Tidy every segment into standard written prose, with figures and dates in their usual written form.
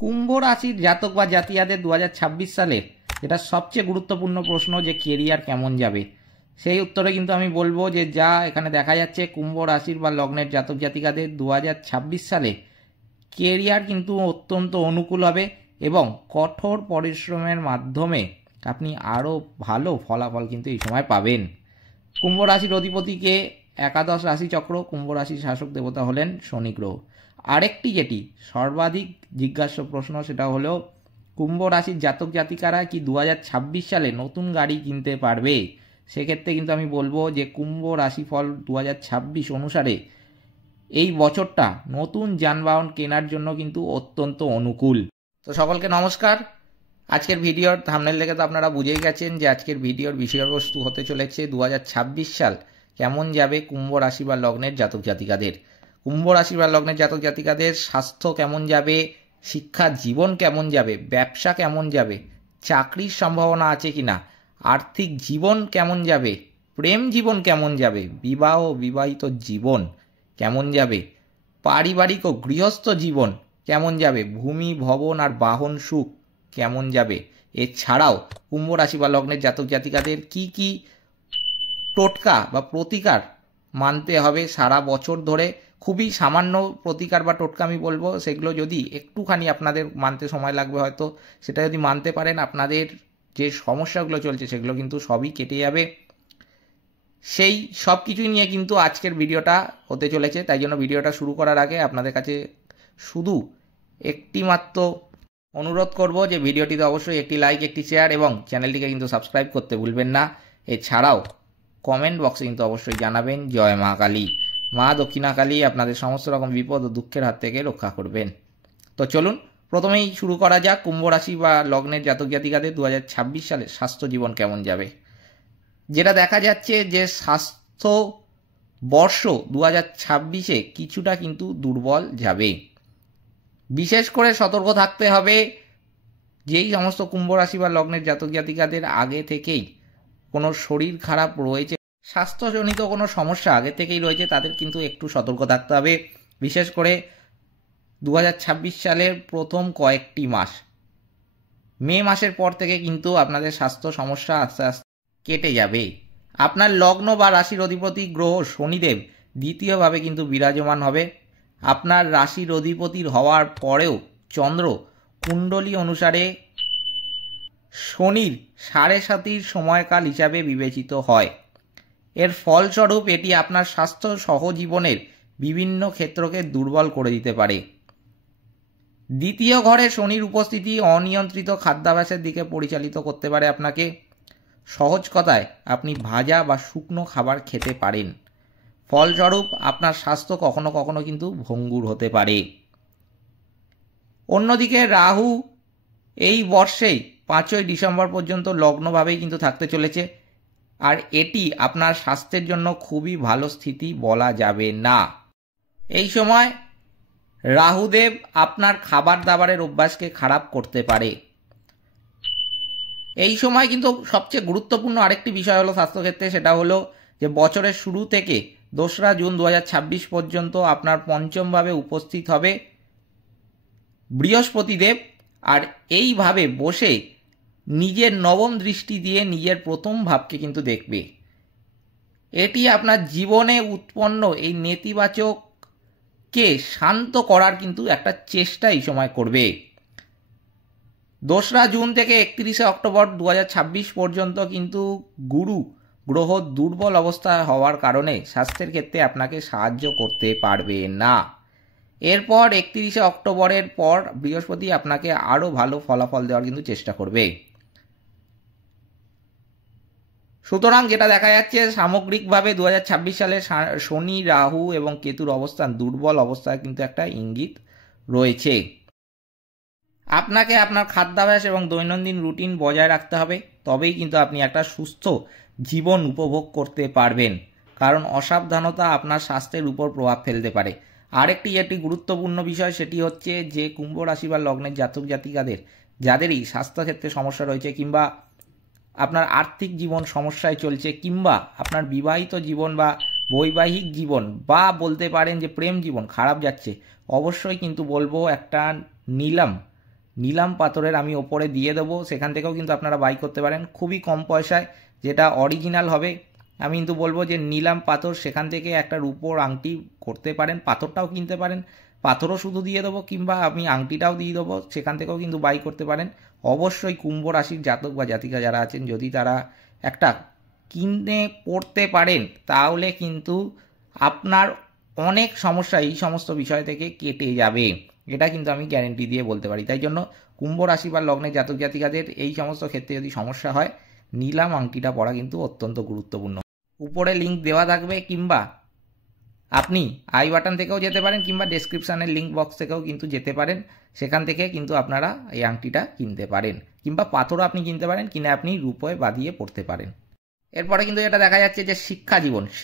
কুম্ভ রাশির জাতক বা জাতিয়াদের 2026 সালের যেটা সবচেয়ে গুরুত্বপূর্ণ প্রশ্ন যে কেরিয়ার কেমন যাবে, সেই উত্তরে কিন্তু আমি বলবো যে যা এখানে দেখা যাচ্ছে কুম্ভ রাশির বা লগ্নের জাতক জাতিকাদের 2026 সালে কেরিয়ার কিন্তু অত্যন্ত অনুকূল হবে এবং কঠোর পরিশ্রমের মাধ্যমে আপনি আরও ভালো ফলাফল কিন্তু এই সময় পাবেন। কুম্ভ রাশির অধিপতিকে একাদশ রাশিচক্র, কুম্ভ রাশির শাসক দেবতা হলেন শনি গ্রহ। আরেকটি যেটি সর্বাধিক জিজ্ঞাস্য প্রশ্ন সেটা হলো কুম্ভ রাশির জাতক জাতিকারা কি 2026 সালে নতুন গাড়ি কিনতে পারবে? সেক্ষেত্রে কিন্তু আমি বলবো যে কুম্ভ রাশিফল 2026 অনুসারে এই বছরটা নতুন যানবাহন কেনার জন্য কিন্তু অত্যন্ত অনুকূল। তো সকলকে নমস্কার। আজকের ভিডিওর থাম্বনেল দেখে তো আপনারা বুঝেই গেছেন যে আজকের ভিডিওর বিষয়বস্তু হতে চলেছে 2026 সাল কেমন যাবে কুম্ভ রাশি বা লগ্নের জাতক জাতিকাদের। কুম্ভ রাশি বা লগ্নের জাতক জাতিকাদের স্বাস্থ্য কেমন যাবে, শিক্ষা জীবন কেমন যাবে, ব্যবসা কেমন যাবে, চাকরির সম্ভাবনা আছে কিনা, আর্থিক জীবন কেমন যাবে, প্রেম জীবন কেমন যাবে, বিবাহ বিবাহিত জীবন কেমন যাবে, পারিবারিক ও গৃহস্থ জীবন কেমন যাবে, ভূমি ভবন আর বাহন সুখ কেমন যাবে। এছাড়াও কুম্ভ রাশি বা লগ্নের জাতক জাতিকাদের কি কি টোটকা বা প্রতিকার মানতে হবে সারা বছর ধরে। খুবই সামান্য প্রতিকার বা টোটকা আমি বলবো, সেগুলো যদি একটুখানি আপনাদের মানতে সময় লাগবে হয়তো, সেটা যদি মানতে পারেন আপনাদের যে সমস্যাগুলো চলছে সেগুলো কিন্তু সবই কেটে যাবে। সেই সব কিছুই নিয়ে কিন্তু আজকের ভিডিওটা হতে চলেছে। তাই জন্য ভিডিওটা শুরু করার আগে আপনাদের কাছে শুধু একটি মাত্র অনুরোধ করব যে ভিডিওটিতে অবশ্যই একটি লাইক, একটি শেয়ার এবং চ্যানেলটিকে কিন্তু সাবস্ক্রাইব করতে ভুলবেন না। এছাড়াও কমেন্ট বক্সে কিন্তু অবশ্যই জানাবেন জয় মা কালী। মা দক্ষিণা কালী আপনাদের সমস্ত রকম বিপদ ও দুঃখের হাত থেকে রক্ষা করবেন। তো চলুন প্রথমেই শুরু করা যাক কুম্ভ রাশি বা লগ্নের জাতক জাতিকাদের 2026 সালে স্বাস্থ্য জীবন কেমন যাবে। যেটা দেখা যাচ্ছে যে স্বাস্থ্য বর্ষ 2026-এ কিছুটা কিন্তু দুর্বল যাবে। বিশেষ করে সতর্ক থাকতে হবে যেই সমস্ত কুম্ভ রাশি বা লগ্নের জাতক জাতিকাদের আগে থেকেই কোনো শরীর খারাপ রয়েছে, স্বাস্থ্যজনিত কোনো সমস্যা আগে থেকেই রয়েছে, তাদের কিন্তু একটু সতর্ক থাকতে হবে। বিশেষ করে 2026 সালের প্রথম কয়েকটি মাস, মে মাসের পর থেকে কিন্তু আপনাদের স্বাস্থ্য সমস্যা আস্তে আস্তে কেটে যাবে। আপনার লগ্ন বা রাশির অধিপতি গ্রহ শনিদেব দ্বিতীয়ভাবে কিন্তু বিরাজমান হবে। আপনার রাশির অধিপতির হওয়ার পরেও চন্দ্র কুণ্ডলী অনুসারে শনির 7.5 সময়কাল হিসাবে বিবেচিত হয়। এর ফলস্বরূপ এটি আপনার স্বাস্থ্য সহজীবনের বিভিন্ন ক্ষেত্রকে দুর্বল করে দিতে পারে। দ্বিতীয় ঘরে শনির উপস্থিতি অনিয়ন্ত্রিত খাদ্যাভ্যাসের দিকে পরিচালিত করতে পারে আপনাকে। সহজ কথায় আপনি ভাজা বা শুকনো খাবার খেতে পারেন। ফলস্বরূপ আপনার স্বাস্থ্য কখনো কখনো কিন্তু ভঙ্গুর হতে পারে। অন্যদিকে রাহু এই বর্ষেই 5ই ডিসেম্বর পর্যন্ত লগ্নভাবেই কিন্তু থাকতে চলেছে, আর এটি আপনার স্বাস্থ্যের জন্য খুবই ভালো স্থিতি বলা যাবে না। এই সময় রাহুদেব আপনার খাবার দাবারের অভ্যাসকে খারাপ করতে পারে। এই সময় কিন্তু সবচেয়ে গুরুত্বপূর্ণ আরেকটি বিষয় হলো স্বাস্থ্যক্ষেত্রে, সেটা হলো যে বছরের শুরু থেকে 2রা জুন 2026 পর্যন্ত আপনার পঞ্চমভাবে উপস্থিত হবে বৃহস্পতিদেব, আর এইভাবে বসে নিজের নবম দৃষ্টি দিয়ে নিজের প্রথম ভাবকে কিন্তু দেখবে। এটি আপনার জীবনে উৎপন্ন এই নেতিবাচককে শান্ত করার কিন্তু একটা চেষ্টা এই সময় করবে। 2রা জুন থেকে 31শে অক্টোবর 2026 পর্যন্ত কিন্তু গুরু গ্রহ দুর্বল অবস্থায় হওয়ার কারণে স্বাস্থ্যের ক্ষেত্রে আপনাকে সাহায্য করতে পারবে না। এরপর 31শে অক্টোবরের পর বৃহস্পতি আপনাকে আরও ভালো ফলাফল দেওয়ার কিন্তু চেষ্টা করবে। সুতরাং যেটা দেখা যাচ্ছে সামগ্রিকভাবে 2026 সালে শনি, রাহু এবং কেতুর অবস্থান দুর্বল অবস্থায় কিন্তু একটা ইঙ্গিত রয়েছে। আপনাকে আপনার খাদ্যাভ্যাস এবং দৈনন্দিন রুটিন বজায় রাখতে হবে, তবেই কিন্তু আপনি একটা সুস্থ জীবন উপভোগ করতে পারবেন, কারণ অসাবধানতা আপনার স্বাস্থ্যের উপর প্রভাব ফেলতে পারে। আরেকটি যেটি গুরুত্বপূর্ণ বিষয় সেটি হচ্ছে যে কুম্ভ রাশি বা লগ্নের জাতক জাতিকাদের যাদেরই স্বাস্থ্যক্ষেত্রে সমস্যা রয়েছে, কিংবা আপনার আর্থিক জীবন সমস্যায় চলছে, কিংবা আপনার বিবাহিত জীবন বা বৈবাহিক জীবন বা বলতে পারেন যে প্রেম জীবন খারাপ যাচ্ছে, অবশ্যই কিন্তু বলবো একটা নিলাম নিলাম পাথরের আমি ওপরে দিয়ে দেবো, সেখান থেকেও কিন্তু আপনারা বাই করতে পারেন খুবই কম পয়সায়, যেটা অরিজিনাল হবে। আমি কিন্তু বলবো যে নিলাম পাথর, সেখান থেকে একটা রূপোর আংটি করতে পারেন, পাথরটাও কিনতে পারেন, পাথরও শুধু দিয়ে দেবো, কিংবা আমি আংটিটাও দিয়ে দেবো, সেখান থেকেও কিন্তু বাই করতে পারেন। অবশ্যই কুম্ভ রাশির জাতক বা জাতিকা যারা আছেন, যদি তারা একটা কিনে পড়তে পারেন, তাহলে কিন্তু আপনার অনেক সমস্যা এই সমস্ত বিষয় থেকে কেটে যাবে, এটা কিন্তু আমি গ্যারেন্টি দিয়ে বলতে পারি। তাই জন্য কুম্ভ রাশি বা লগ্নের জাতক জাতিকাদের এই সমস্ত ক্ষেত্রে যদি সমস্যা হয়, নিলাম আংটিটা পরা কিন্তু অত্যন্ত গুরুত্বপূর্ণ। উপরে লিঙ্ক দেওয়া থাকবে, কিংবা আপনি আই বাটন থেকেও যেতে পারেন, কিংবা ডেসক্রিপশানের লিঙ্ক বক্স থেকেও কিন্তু যেতে পারেন, সেখান থেকে কিন্তু আপনারা এই আংটিটা কিনতে পারেন, কিংবা পাথরও আপনি কিনতে পারেন, কিনে আপনি রূপোয় বাঁধিয়ে পড়তে পারেন। এরপরে কিন্তু এটা দেখা যাচ্ছে যে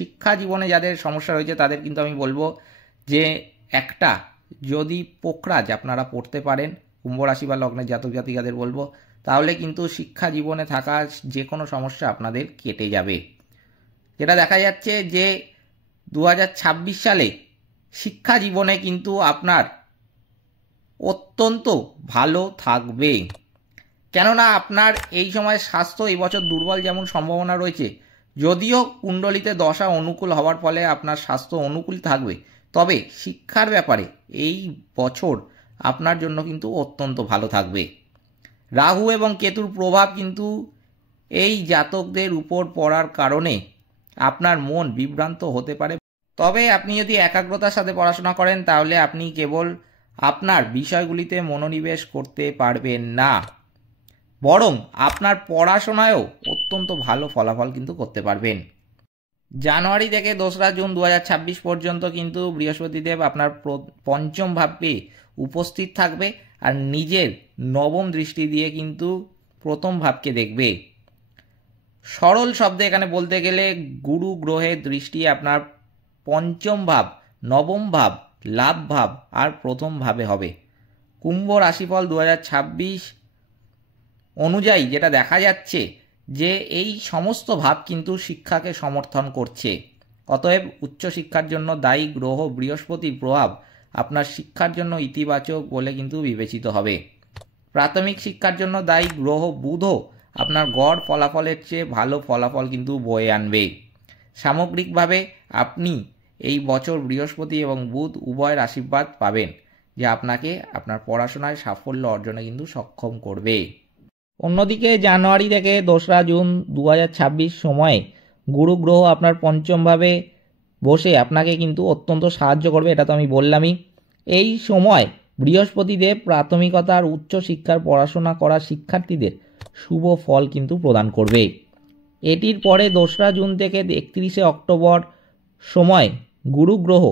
শিক্ষা জীবনে যাদের সমস্যা রয়েছে তাদের কিন্তু আমি বলবো যে একটা যদি পোখরাজ আপনারা পড়তে পারেন, কুম্ভ রাশি বা লগ্নের জাতক জাতিকাদের বলবো, তাহলে কিন্তু শিক্ষা জীবনে থাকা যে কোনো সমস্যা আপনাদের কেটে যাবে। যেটা দেখা যাচ্ছে যে 2026 সালে শিক্ষা জীবনে কিন্তু আপনার অত্যন্ত ভালো থাকবে, কেননা আপনার এই সময় স্বাস্থ্য এই বছর দুর্বল যেমন সম্ভাবনা রয়েছে, যদিও কুণ্ডলিতে দশা অনুকূল হওয়ার ফলে আপনার স্বাস্থ্য অনুকূল থাকবে, তবে শিক্ষার ব্যাপারে এই বছর আপনার জন্য কিন্তু অত্যন্ত ভালো থাকবে। রাহু এবং কেতুর প্রভাব কিন্তু এই জাতকদের উপর পড়ার কারণে আপনার মন বিভ্রান্ত হতে পারে, তবে আপনি যদি একাগ্রতার সাথে পড়াশোনা করেন তাহলে আপনি কেবল আপনার বিষয়গুলিতে মনোনিবেশ করতে পারবেন না, বরং আপনার পড়াশোনায়ও অত্যন্ত ভালো ফলাফল কিন্তু করতে পারবেন। জানুয়ারি থেকে 2রা জুন 2026 পর্যন্ত কিন্তু বৃহস্পতিদেব আপনার পঞ্চম ভাবে উপস্থিত থাকবে, আর নিজের নবম দৃষ্টি দিয়ে কিন্তু প্রথম ভাবকে দেখবে। সরল শব্দে এখানে বলতে গেলে গুরু গ্রহের দৃষ্টি আপনার পঞ্চম ভাব, নবম ভাব, লাভ ভাব আর প্রথম ভাবে হবে। কুম্ভ রাশিফল 2026 অনুযায়ী যেটা দেখা যাচ্ছে যে এই সমস্ত ভাব কিন্তু শিক্ষাকে সমর্থন করছে, অতএব উচ্চশিক্ষার জন্য দায়ী গ্রহ বৃহস্পতির প্রভাব আপনার শিক্ষার জন্য ইতিবাচক বলে কিন্তু বিবেচিত হবে। প্রাথমিক শিক্ষার জন্য দায়ী গ্রহ বুধও আপনার গড় ফলাফলের চেয়ে ভালো ফলাফল কিন্তু বয়ে আনবে। সামগ্রিকভাবে আপনি এই বছর বৃহস্পতি এবং বুধ উভয়ের আশীর্বাদ পাবেন, যা আপনাকে আপনার পড়াশোনায় সাফল্য অর্জনে কিন্তু সক্ষম করবে। অন্যদিকে জানুয়ারি থেকে 2রা জুন 2026 সময়ে গুরু গ্রহ আপনার পঞ্চমভাবে বসে আপনাকে কিন্তু অত্যন্ত সাহায্য করবে, এটা তো আমি বললামই। এই সময় বৃহস্পতিদেব প্রাথমিকতার উচ্চ শিক্ষার পড়াশোনা করা শিক্ষার্থীদের শুভ ফল কিন্তু প্রদান করবে। এটির পরে 2রা জুন থেকে 31শে অক্টোবর সময় গুরু গ্রহ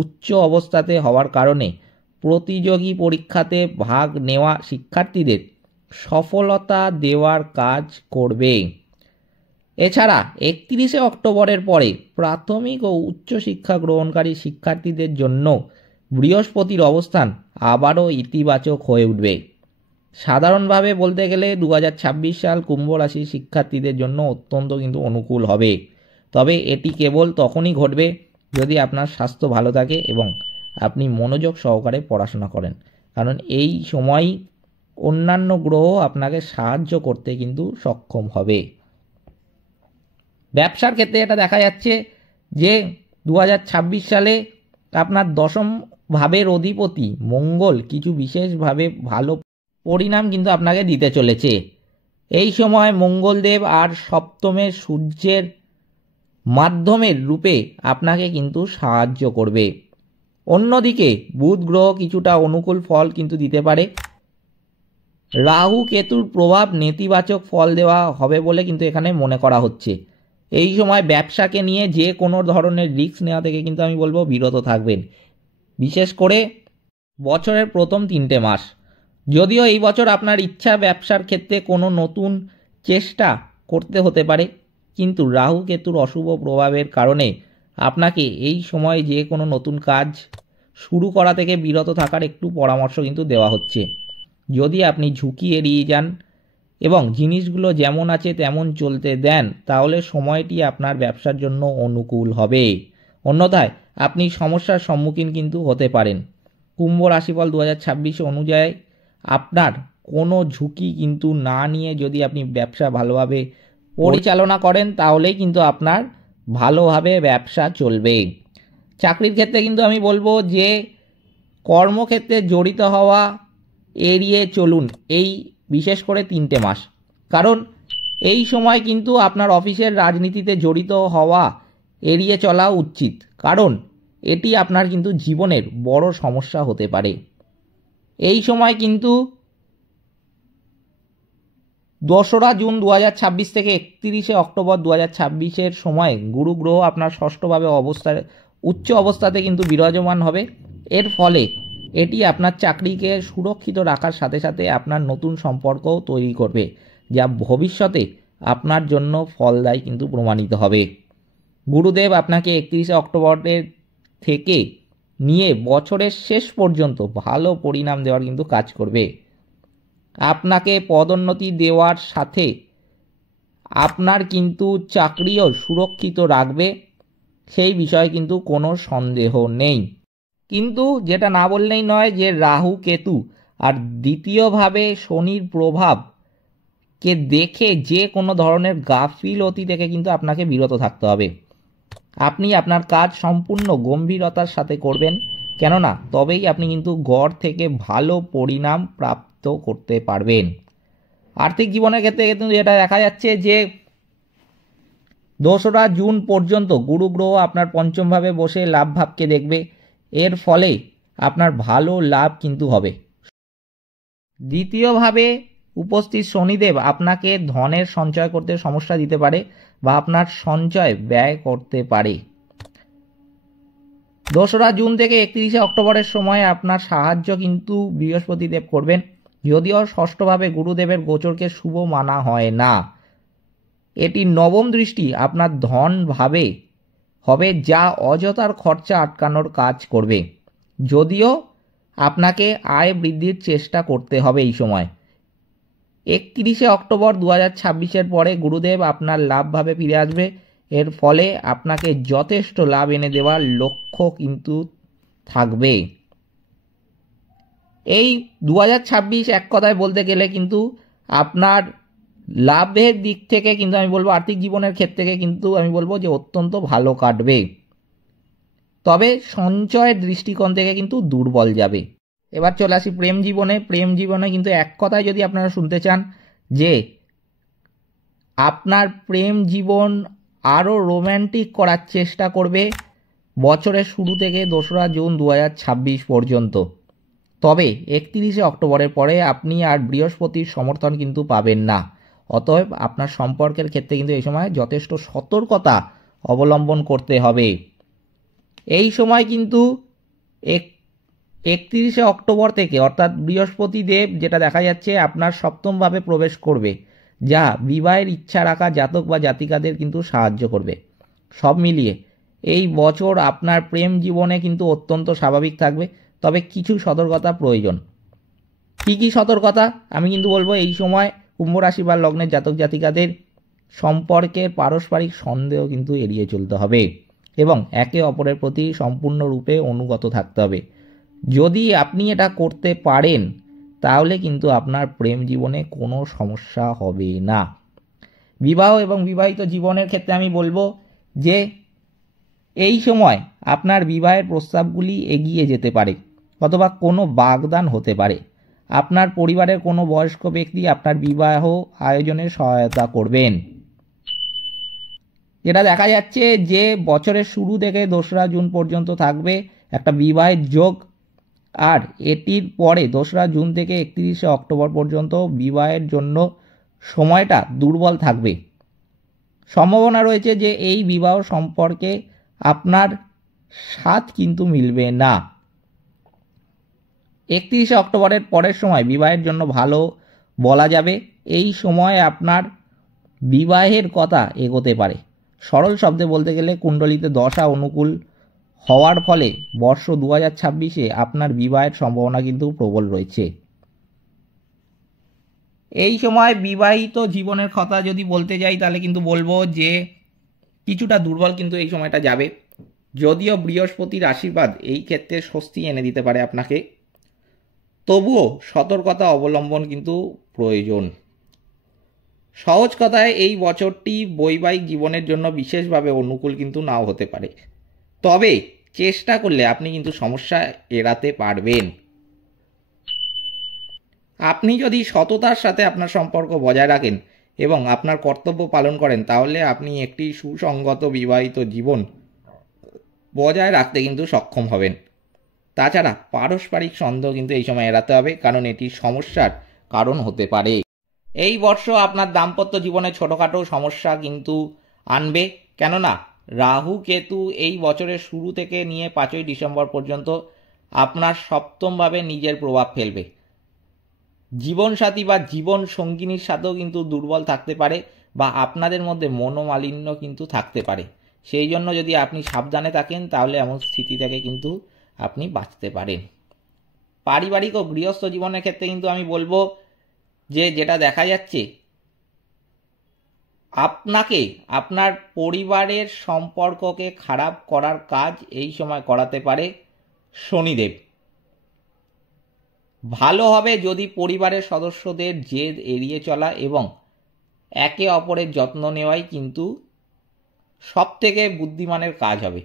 উচ্চ অবস্থাতে হওয়ার কারণে প্রতিযোগী পরীক্ষাতে ভাগ নেওয়া শিক্ষার্থীদের সফলতা দেওয়ার কাজ করবে। এছাড়া 31শে অক্টোবরের পরে প্রাথমিক ও উচ্চ শিক্ষা গ্রহণকারী শিক্ষার্থীদের জন্য বৃহস্পতির অবস্থান আবারও ইতিবাচক হয়ে উঠবে। সাধারণভাবে বলতে গেলে 2026 সাল কুম্ভ রাশির শিক্ষার্থীদের জন্য অত্যন্ত কিন্তু অনুকূল হবে, তবে এটি কেবল তখনই ঘটবে যদি আপনার স্বাস্থ্য ভালো থাকে এবং আপনি মনোযোগ সহকারে পড়াশোনা করেন, কারণ এই সময় অন্যান্য গ্রহ আপনাকে সাহায্য করতে কিন্তু সক্ষম হবে। ব্যবসার ক্ষেত্রে এটা দেখা যাচ্ছে যে 2026 সালে আপনার দশম ভাবের অধিপতি মঙ্গল কিছু বিশেষভাবে ভালো পরিণাম কিন্তু আপনাকে দিতে চলেছে। এই সময় মঙ্গলদেব আর সপ্তমের সূর্যের মাধ্যমের রূপে আপনাকে কিন্তু সাহায্য করবে। অন্যদিকে বুধ গ্রহ কিছুটা অনুকূল ফল কিন্তু দিতে পারে। রাহু কেতুর প্রভাব নেতিবাচক ফল দেওয়া হবে বলে কিন্তু এখানে মনে করা হচ্ছে। এই সময় ব্যবসাকে নিয়ে যে কোনো ধরনের রিস্ক নেওয়া থেকে কিন্তু আমি বলবো বিরত থাকবেন, বিশেষ করে বছরের প্রথম 3টে মাস। যদিও এই বছর আপনার ইচ্ছা ব্যবসার ক্ষেত্রে কোনো নতুন চেষ্টা করতে হতে পারে, কিন্তু রাহু কেতুর অশুভ প্রভাবের কারণে আপনাকে এই সময় যে কোনো নতুন কাজ শুরু করা থেকে বিরত থাকার একটু পরামর্শ কিন্তু দেওয়া হচ্ছে। যদি আপনি ঝুঁকি এড়িয়ে যান এবং জিনিসগুলো যেমন আছে তেমন চলতে দেন, তাহলে সময়টি আপনার ব্যবসার জন্য অনুকূল হবে, অন্যথায় আপনি সমস্যার সম্মুখীন কিন্তু হতে পারেন। কুম্ভ রাশিফল 2026 অনুযায়ী আপনার কোনো ঝুঁকি কিন্তু না নিয়ে যদি আপনি ব্যবসা ভালোভাবে পরিচালনা করেন তাহলেই কিন্তু আপনার ভালোভাবে ব্যবসা চলবে। চাকরির ক্ষেত্রে কিন্তু আমি বলবো যে কর্মক্ষেত্রে জড়িত হওয়া এড়িয়ে চলুন এই বিশেষ করে 3টে মাস, কারণ এই সময় কিন্তু আপনার অফিসের রাজনীতিতে জড়িত হওয়া এড়িয়ে চলা উচিত, কারণ এটি আপনার কিন্তু জীবনের বড় সমস্যা হতে পারে। এই সময় কিন্তু 2রা জুন 2026 থেকে 31শে অক্টোবর 2026-এর সময় গুরু গ্রহ আপনার ষষ্ঠভাবে উচ্চ অবস্থাতে কিন্তু বিরাজমান হবে। এর ফলে এটি আপনার চাকরিকে সুরক্ষিত রাখার সাথে সাথে আপনার নতুন সম্পর্কও তৈরি করবে, যা ভবিষ্যতে আপনার জন্য ফলদায়ী কিন্তু প্রমাণিত হবে। গুরুদেব আপনাকে 31শে অক্টোবরের থেকে নিয়ে বছরের শেষ পর্যন্ত ভালো পরিণাম দেওয়ার কিন্তু কাজ করবে। আপনাকে পদোন্নতি দেওয়ার সাথে আপনার কিন্তু চাকরিও সুরক্ষিত রাখবে, সেই বিষয়ে কিন্তু কোনো সন্দেহ নেই। কিন্তু যেটা না বললেই নয় যে রাহু কেতু আর দ্বিতীয়ভাবে শনির প্রভাবকে দেখে যে কোনো ধরনের গাফিলতি থেকে কিন্তু আপনাকে বিরত থাকতে হবে। আপনি আপনার কাজ সম্পূর্ণ গম্ভীরতার সাথে করবেন, কেননা তবেই আপনি কিন্তু গড় থেকে ভালো পরিণাম প্রাপ্ত করতে পারবেন। আর্থিক জীবনের ক্ষেত্রে কিন্তু যেটা দেখা যাচ্ছে যে 2রা জুন পর্যন্ত গুরু গ্রহ আপনার পঞ্চমভাবে বসে লাভ ভাবকে দেখবে, এর ফলে আপনার ভালো লাভ কিন্তু হবে। দ্বিতীয়ভাবে উপস্থিত শনিদেব আপনাকে ধনের সঞ্চয় করতে সমস্যা দিতে পারে বা আপনার সঞ্চয় ব্যয় করতে পারে। 2রা জুন থেকে 31শে অক্টোবরের সময় আপনার সাহায্য কিন্তু বৃহস্পতিদেব করবেন, যদিও ষষ্ঠভাবে গুরুদেবের গোচরকে শুভ মানা হয় না। এটি নবম দৃষ্টি আপনার ধন ভাবে হবে, যা অযথার খরচা আটকানোর কাজ করবে, যদিও আপনাকে আয় বৃদ্ধির চেষ্টা করতে হবে এই সময়। 31শে অক্টোবর 2026-এর পরে গুরুদেব আপনার লাভভাবে ফিরে আসবে, এর ফলে আপনাকে যথেষ্ট লাভ এনে দেওয়ার লক্ষ্য কিন্তু থাকবে। এই 2026 এক কথায় বলতে গেলে কিন্তু আপনার লাভের দিক থেকে কিন্তু আমি বলবো, আর্থিক জীবনের ক্ষেত্র থেকে কিন্তু আমি বলবো যে অত্যন্ত ভালো কাটবে, তবে সঞ্চয়ের দৃষ্টিকোণ থেকে কিন্তু দুর্বল যাবে। এবার চলে আসি প্রেম জীবনে। প্রেম জীবনে কিন্তু এক কথায় যদি আপনারা শুনতে চান যে আপনার প্রেম জীবন আরও রোম্যান্টিক করার চেষ্টা করবে বছরের শুরু থেকে 2রা জুন 2026 পর্যন্ত। তবে 31শে অক্টোবরের পরে আপনি আর বৃহস্পতির সমর্থন কিন্তু পাবেন না, অতএব আপনার সম্পর্কের ক্ষেত্রে কিন্তু এই সময় যথেষ্ট সতর্কতা অবলম্বন করতে হবে। এই সময় কিন্তু 31শে অক্টোবর থেকে অর্থাৎ বৃহস্পতিদেব যেটা দেখা যাচ্ছে আপনার সপ্তমভাবে প্রবেশ করবে, যা বিবাহের ইচ্ছা রাখা জাতক বা জাতিকাদের কিন্তু সাহায্য করবে। সব মিলিয়ে এই বছর আপনার প্রেম জীবনে কিন্তু অত্যন্ত স্বাভাবিক থাকবে, তবে কিছু সতর্কতা প্রয়োজন। কী কী সতর্কতা আমি কিন্তু বলবো, এই সময় কুম্ভ রাশি বা লগ্নের জাতক জাতিকাদের সম্পর্কের পারস্পরিক সন্দেহ কিন্তু এড়িয়ে চলতে হবে এবং একে অপরের প্রতি সম্পূর্ণরূপে অনুগত থাকতে হবে। যদি আপনি এটা করতে পারেন তাহলে কিন্তু আপনার প্রেম জীবনে কোনো সমস্যা হবে না। বিবাহ এবং বিবাহিত জীবনের ক্ষেত্রে আমি বলবো যে এই সময় আপনার বিবাহের প্রস্তাবগুলি এগিয়ে যেতে পারে অথবা কোনো বাগদান হতে পারে। আপনার পরিবারের কোনো বয়স্ক ব্যক্তি আপনার বিবাহ আয়োজনে সহায়তা করবেন। যেটা দেখা যাচ্ছে যে বছরের শুরু থেকে 2রা জুন পর্যন্ত থাকবে একটা বিবাহের যোগ, আর এটির পরে 2রা জুন থেকে 31শে অক্টোবর পর্যন্ত বিবাহের জন্য সময়টা দুর্বল থাকবে। সম্ভাবনা রয়েছে যে এই বিবাহ সম্পর্কে আপনার স্বাদ কিন্তু মিলবে না। 31শে অক্টোবরের পরের সময় বিবাহের জন্য ভালো বলা যাবে। এই সময় আপনার বিবাহের কথা এগোতে পারে। সরল শব্দে বলতে গেলে কুণ্ডলিতে দশা অনুকূল হওয়ার ফলে বর্ষ 2026-এ আপনার বিবাহের সম্ভাবনা কিন্তু প্রবল রয়েছে। এই সময় বিবাহিত জীবনের কথা যদি বলতে যাই তাহলে কিন্তু বলবো যে কিছুটা দুর্বল কিন্তু এই সময়টা যাবে, যদিও বৃহস্পতির আশীর্বাদ এই ক্ষেত্রে স্বস্তি এনে দিতে পারে আপনাকে। তবুও সতর্কতা অবলম্বন কিন্তু প্রয়োজন। সহজ কথায় এই বছরটি বৈবাহিক জীবনের জন্য বিশেষভাবে অনুকূল কিন্তু নাও হতে পারে, তবে চেষ্টা করলে আপনি কিন্তু সমস্যা এড়াতে পারবেন। আপনি যদি সততার সাথে আপনার সম্পর্ক বজায় রাখেন এবং আপনার কর্তব্য পালন করেন, তাহলে আপনি একটি সুসংগত বিবাহিত জীবন বজায় রাখতে কিন্তু সক্ষম হবেন। তাছাড়া পারস্পরিক সন্দেহ কিন্তু এই সময় এড়াতে হবে, কারণ এটি সমস্যার কারণ হতে পারে। এই বর্ষ আপনার দাম্পত্য জীবনে ছোটোখাটো সমস্যা কিন্তু আনবে, কেননা রাহু কেতু এই বছরের শুরু থেকে নিয়ে 5ই ডিসেম্বর পর্যন্ত আপনার সপ্তমভাবে নিজের প্রভাব ফেলবে। জীবনসাথী বা জীবন সঙ্গিনীর সাথেও কিন্তু দুর্বল থাকতে পারে বা আপনাদের মধ্যে মনোমালিন্য কিন্তু থাকতে পারে। সেই জন্য যদি আপনি সাবধানে থাকেন তাহলে এমন স্থিতি থেকে কিন্তু আপনি বাঁচতে পারেন। পারিবারিক ও গৃহস্থ জীবনের ক্ষেত্রে কিন্তু আমি বলবো যে যেটা দেখা যাচ্ছে, আপনাকে আপনার পরিবারের সম্পর্ককে খারাপ করার কাজ এই সময় করাতে পারে শনিদেব। ভালো হবে যদি পরিবারের সদস্যদের জেদ এড়িয়ে চলা এবং একে অপরের যত্ন নেওয়াই কিন্তু সবথেকে বুদ্ধিমানের কাজ হবে।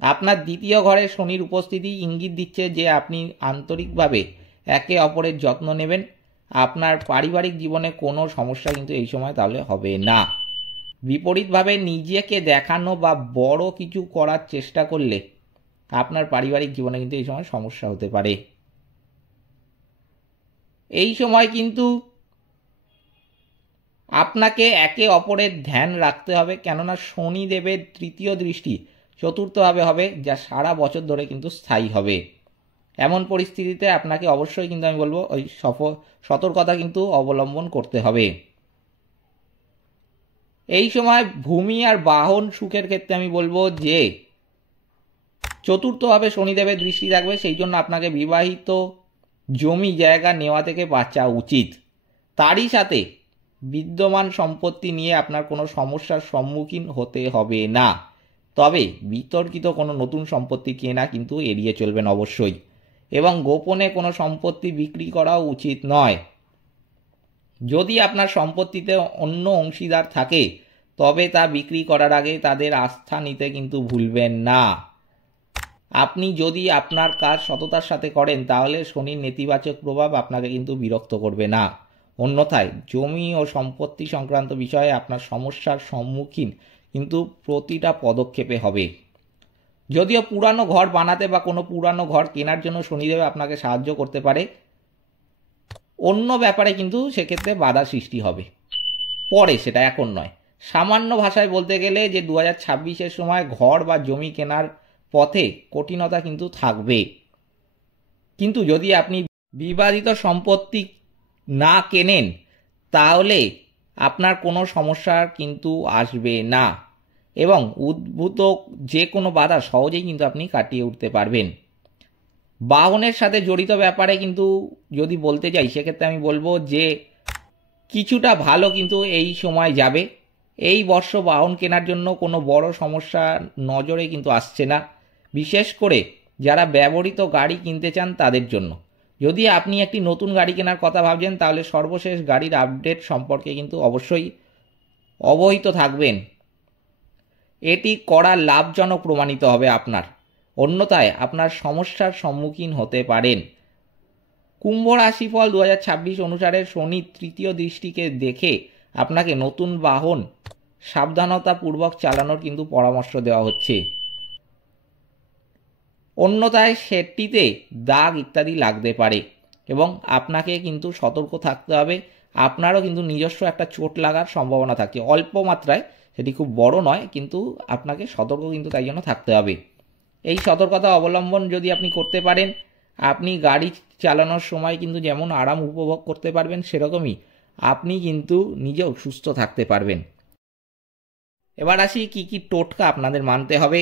আপনার দ্বিতীয় ঘরে শনির উপস্থিতি ইঙ্গিত দিচ্ছে যে আপনি আন্তরিকভাবে একে অপরের যত্ন নেবেন। আপনার পারিবারিক জীবনে কোনো সমস্যা কিন্তু এই সময় তাহলে হবে না। বিপরীতভাবে নিজেকে দেখানো বা বড় কিছু করার চেষ্টা করলে আপনার পারিবারিক জীবনে কিন্তু এই সময় সমস্যা হতে পারে। এই সময় কিন্তু আপনাকে একে অপরের ধ্যান রাখতে হবে, কেননা শনিদেবের তৃতীয় দৃষ্টি চতুর্থভাবে হবে, যা সারা বছর ধরে কিন্তু স্থায়ী হবে। এমন পরিস্থিতিতে আপনাকে অবশ্যই কিন্তু আমি বলবো ওই সতর্কতা কিন্তু অবলম্বন করতে হবে। এই সময় ভূমি আর বাহন সুখের ক্ষেত্রে আমি বলবো যে চতুর্থভাবে শনিদেবের দৃষ্টি থাকবে, সেই জন্য আপনাকে বিবাহিত জমি জায়গা নেওয়া থেকে বাঁচা উচিত। তারই সাথে বিদ্যমান সম্পত্তি নিয়ে আপনার কোনো সমস্যার সম্মুখীন হতে হবে না, তবে বিতর্কিত কোনো নতুন সম্পত্তি কেনা কিন্তু এড়িয়ে চলবেন অবশ্যই, এবং গোপনে কোনো সম্পত্তি বিক্রি করাও উচিত নয়। যদি আপনার সম্পত্তিতে অন্য অংশীদার থাকে তবে তা বিক্রি করার আগে তাদের আস্থা নিতে কিন্তু ভুলবেন না। আপনি যদি আপনার কাজ সততার সাথে করেন তাহলে শনির নেতিবাচক প্রভাব আপনাকে কিন্তু বিরক্ত করবে না। অন্যথায় জমি ও সম্পত্তি সংক্রান্ত বিষয়ে আপনার সমস্যার সম্মুখীন কিন্তু প্রতিটা পদক্ষেপে হবে। যদিও পুরানো ঘর বানাতে বা কোনো পুরানো ঘর কেনার জন্য শনিদেব আপনাকে সাহায্য করতে পারে, অন্য ব্যাপারে কিন্তু সেক্ষেত্রে বাধা সৃষ্টি হবে পরে, সেটা এখন নয়। সামান্য ভাষায় বলতে গেলে যে 2026-এর সময় ঘর বা জমি কেনার পথে কঠিনতা কিন্তু থাকবে, কিন্তু যদি আপনি বিবাদিত সম্পত্তি না কেনেন তাহলে আপনার কোনো সমস্যা কিন্তু আসবে না এবং উদ্ভূত যে কোনো বাধা সহজেই কিন্তু আপনি কাটিয়ে উঠতে পারবেন। বাহনের সাথে জড়িত ব্যাপারে কিন্তু যদি বলতে যাই সেক্ষেত্রে আমি বলবো যে কিছুটা ভালো কিন্তু এই সময় যাবে। এই বর্ষ বাহন কেনার জন্য কোনো বড় সমস্যা নজরে কিন্তু আসছে না, বিশেষ করে যারা ব্যবহৃত গাড়ি কিনতে চান তাদের জন্য। যদি আপনি একটি নতুন গাড়ি কেনার কথা ভাবছেন তাহলে সর্বশেষ গাড়ির আপডেট সম্পর্কে কিন্তু অবশ্যই অবহিত থাকবেন। এটি করা লাভজনক প্রমাণিত হবে আপনার, অন্যথায় আপনার সমস্যার সম্মুখীন হতে পারেন। কুম্ভ রাশিফল 2026 অনুসারে শনি তৃতীয় দৃষ্টিকে দেখে আপনাকে নতুন বাহন সাবধানতাপূর্বক চালানোর কিন্তু পরামর্শ দেওয়া হচ্ছে, অন্যথায় সেটিতে দাগ ইত্যাদি লাগতে পারে এবং আপনাকে কিন্তু সতর্ক থাকতে হবে। আপনারও কিন্তু নিজস্ব একটা চোট লাগার সম্ভাবনা থাকে, অল্প মাত্রায়, সেটি খুব বড় নয়, কিন্তু আপনাকে সতর্ক কিন্তু তাই জন্য থাকতে হবে। এই সতর্কতা অবলম্বন যদি আপনি করতে পারেন, আপনি গাড়ি চালানোর সময় কিন্তু যেমন আরাম উপভোগ করতে পারবেন, সেরকমই আপনি কিন্তু নিজেও সুস্থ থাকতে পারবেন। এবার আসি কি কি টোটকা আপনাদের মানতে হবে।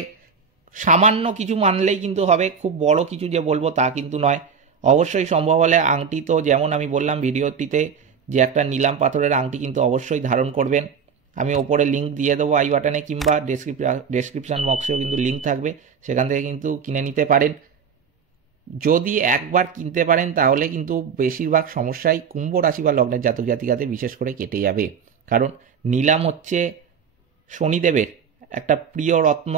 সামান্য কিছু মানলেই কিন্তু হবে, খুব বড় কিছু যে বলবো তা কিন্তু নয়। অবশ্যই সম্ভব হলে আংটি, তো যেমন আমি বললাম ভিডিওটিতে যে একটা নিলাম পাথরের আংটি কিন্তু অবশ্যই ধারণ করবেন। আমি ওপরে লিঙ্ক দিয়ে দেবো আই বাটনে, কিংবা ডেসক্রিপশান বক্সেও কিন্তু লিঙ্ক থাকবে, সেখান থেকে কিন্তু কিনে নিতে পারেন। যদি একবার কিনতে পারেন তাহলে কিন্তু বেশিরভাগ সমস্যাই কুম্ভ রাশি বা লগ্নের জাতক জাতিকাদের বিশেষ করে কেটে যাবে। কারণ নিলাম হচ্ছে শনিদেবের একটা প্রিয় রত্ন,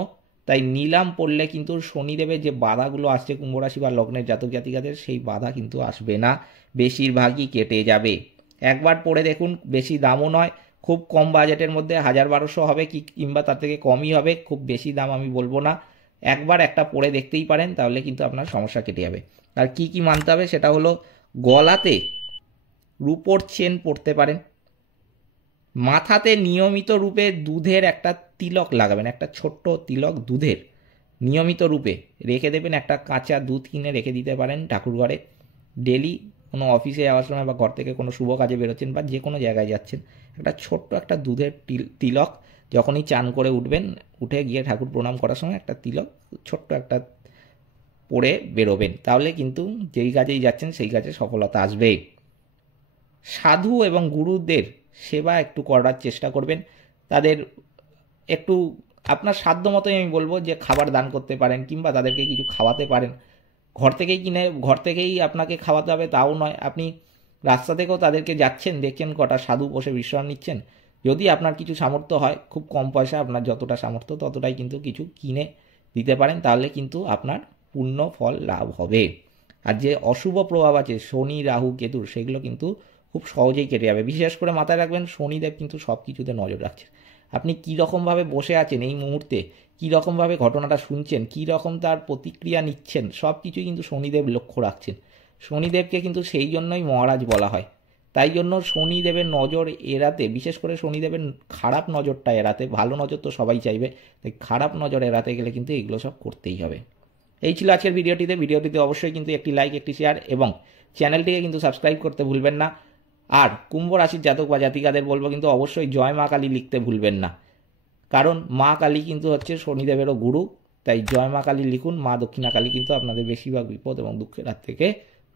তাই নিলাম পড়লে কিন্তু শনিদেবের যে বাধাগুলো আসছে কুম্ভ রাশি বা লগ্নের জাতক জাতিকাদের সেই বাধা কিন্তু আসবে না, বেশিরভাগই কেটে যাবে। একবার পড়ে দেখুন, বেশি দামও নয়, খুব কম বাজেটের মধ্যে 1000-1200 হবে কিংবা তার থেকে কমই হবে, খুব বেশি দাম আমি বলবো না। একবার একটা পড়ে দেখতেই পারেন, তাহলে কিন্তু আপনার সমস্যা কেটে যাবে। আর কি কি মানতে হবে সেটা হলো, গলাতে রূপোর চেন পরতে পারেন, মাথাতে নিয়মিত রূপে দুধের একটা তিলক লাগাবেন, একটা ছোট্ট তিলক দুধের নিয়মিত রূপে রেখে দেবেন। একটা কাঁচা দুধ কিনে রেখে দিতে পারেন ঠাকুর ঘরে। ডেলি কোনো অফিসে যাওয়ার সময় বা ঘর থেকে কোনো শুভ কাজে বেরোচ্ছেন বা যে কোনো জায়গায় যাচ্ছেন, একটা ছোট্ট একটা দুধের তিলক যখনই চান করে উঠবেন, উঠে গিয়ে ঠাকুর প্রণাম করার সময় একটা তিলক ছোট্ট একটা পরে বেরোবেন, তাহলে কিন্তু যেই কাজেই যাচ্ছেন সেই কাজে সফলতা আসবে। সাধু এবং গুরুদের সেবা একটু করার চেষ্টা করবেন। তাদের একটু আপনার সাধ্য মতোই আমি বলবো যে খাবার দান করতে পারেন, কিংবা তাদেরকে কিছু খাওয়াতে পারেন। ঘর থেকেই আপনাকে খাওয়াতে হবে তাও নয়, আপনি রাস্তা থেকেও তাদেরকে যাচ্ছেন, দেখছেন কটা সাধু বসে বিশ্রাম নিচ্ছেন, যদি আপনার কিছু সামর্থ্য হয়, খুব কম পয়সা, আপনার যতটা সামর্থ্য ততটাই কিন্তু কিছু কিনে দিতে পারেন, তাহলে কিন্তু আপনার পূর্ণ ফল লাভ হবে। আর যে অশুভ প্রভাব আছে শনি রাহু কেতুর, সেগুলো কিন্তু খুব সহজেই কেটে যাবে। বিশেষ করে মাথায় রাখবেন, শনিদেব কিন্তু সব কিছুতে নজর রাখছেন। আপনি কী রকমভাবে বসে আছেন এই মুহূর্তে, কী রকমভাবে ঘটনাটা শুনছেন, কী রকম তার প্রতিক্রিয়া নিচ্ছেন, সব কিছুই কিন্তু শনিদেব লক্ষ্য রাখছেন। শনিদেবকে কিন্তু সেই জন্যই মহারাজ বলা হয়। তাই জন্য শনিদেবের নজর এড়াতে, বিশেষ করে শনিদেবের খারাপ নজরটা এড়াতে, ভালো নজর তো সবাই চাইবে, তাই খারাপ নজর এড়াতে গেলে কিন্তু এগুলো সব করতেই হবে। এই ছিল আজকের ভিডিওটিতে অবশ্যই কিন্তু একটি লাইক, একটি শেয়ার এবং চ্যানেলটিকে কিন্তু সাবস্ক্রাইব করতে ভুলবেন না। আর কুম্ভ রাশির জাতক বা জাতিকাদের বলবো কিন্তু অবশ্যই জয় মা কালী লিখতে ভুলবেন না, কারণ মা কালী কিন্তু হচ্ছে শনিদেবেরও গুরু। তাই জয় মা কালী লিখুন, মা দক্ষিণা কালী কিন্তু আপনাদের বেশিরভাগ বিপদ এবং দুঃখের হাত থেকে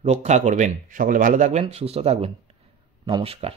রক্ষা করবেন। সকলে ভালো থাকবেন, সুস্থ থাকবেন, নমস্কার।